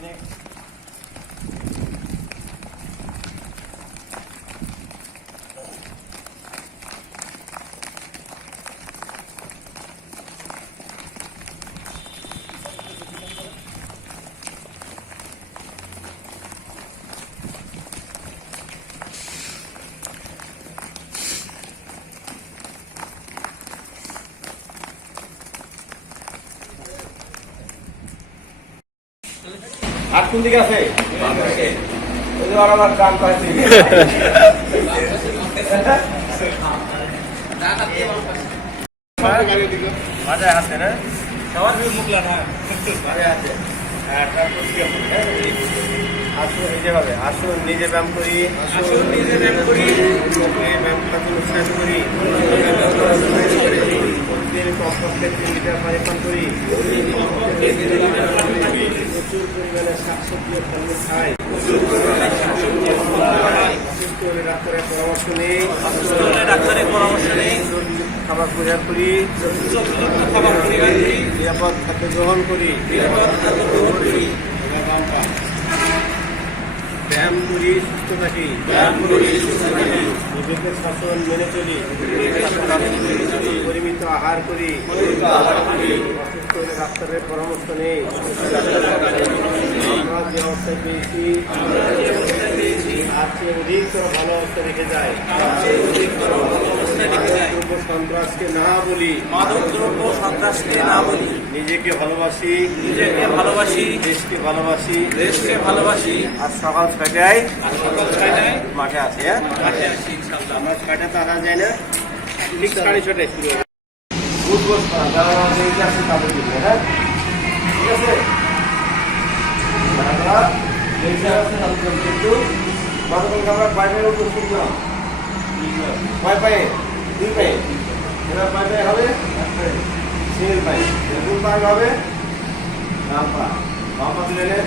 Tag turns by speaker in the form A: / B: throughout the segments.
A: Next. হাত কোন দিকে আছে? আমার কান পাইছে মাথায় আছে। না সবার ভিউ মুখলা না মাথায় আছে তারপর কি হবে? এই আসুন নিজে হবে আসুন নিজে ব্যায়াম করি। আসুন নিজে ব্যায়াম করি। ব্যায়ামটাকে উৎসাহিত করি। কমপক্ষে তিন লিটার পানি পান করি। পরামর্শ নেই
B: ডাক্তারের পরামর্শ নেই
A: খাবার পরিহার করি
B: খাবার পরিবার করি
A: নিরাপদ গ্রহণ করি
B: নিরাপদ খাদ্য গ্রহণ করি
A: ব্যায়াম করি সুস্থ থাকি। নিজেদের শাসন মেনে চলি। পরিমিত আহার করি। অসুস্থ হলে ডাক্তারের পরামর্শ নেই। আমরা যে অবস্থায় পেয়েছি তার চেয়ে অধিক করে ভালো অবস্থা রেখে যায়। দ্রব্য সন্ত্রাসকে না বলি
B: মাদক দ্রব্য সন্ত্রাসকে না বলি।
A: নিজেকে ভালোবাসি
B: নিজেকে ভালোবাসি।
A: দেশকে ভালোবাসি
B: দেশকে ভালোবাসি।
A: আর সকাল ছয়টায়
B: আর সকাল ছয়টায়
A: মাঠে আছি হ্যাঁ?
B: মাঠে আসি
A: আমরা আসা যায় না। ঠিক সাড়ে ছটায় শুরু যারা তাদের হ্যাঁ? গতকালকে আমরা পায়ে উপর শুনলাম কয় পায়ে দুই পায়ে। এবার কয় হবে সিঙ্গেল পায়ে। কোন হবে, বাম পা। তুলে নেন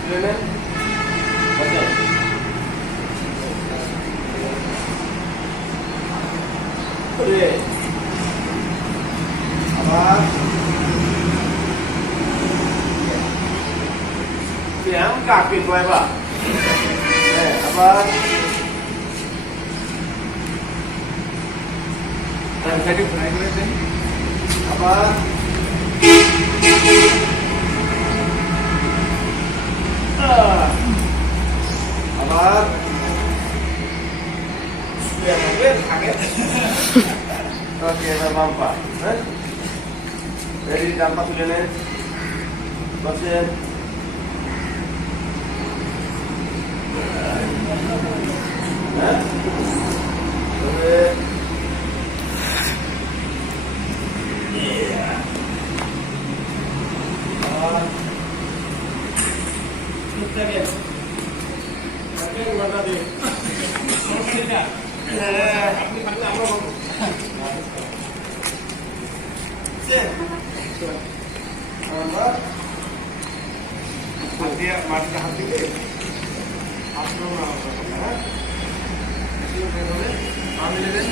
A: তুলে নেন করে আবার। ব্যায়াম কাকে কয় বা হ্যাঁ আবার সাইডে ফ্রাই করে দেন আবার আহ, আবার ব্যায়াম হবে থাকে ওকে এবার বাম পা হ্যাঁ রেডি ডান পা হ্যাঁ আমি নেবেন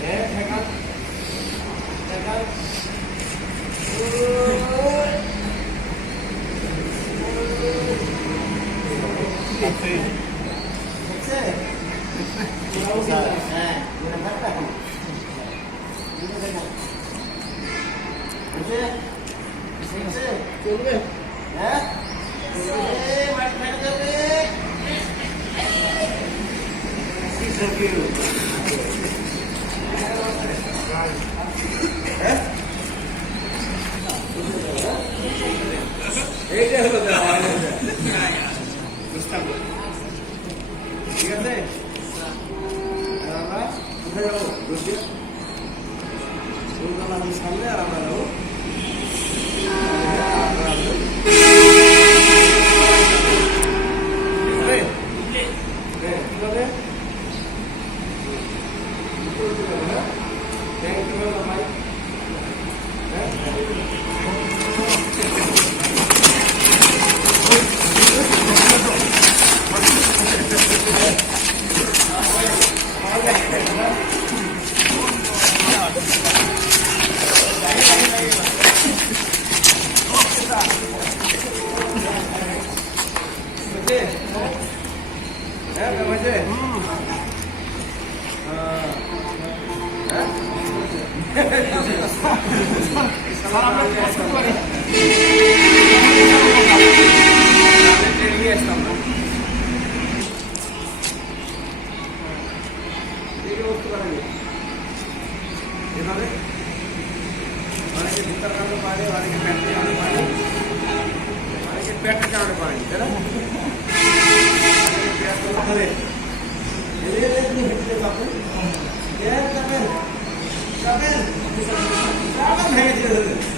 A: হ্যাঁ ঠেকা ঠেকা চলবে হ্যাঁ? এইটা হলো ঠিক আছে আমরা কোথায় যাব সামনে আর আমরা যাব you এভাবে অনেকে ভিতর কামড়ে পারে অনেকে প্যান্টে কামড়ে পারে অনেকে প্যান্টে কামড়ে পারে তাই না প্যান্ট করে ভিতরে কাপড় 작은 작은 해외 지역은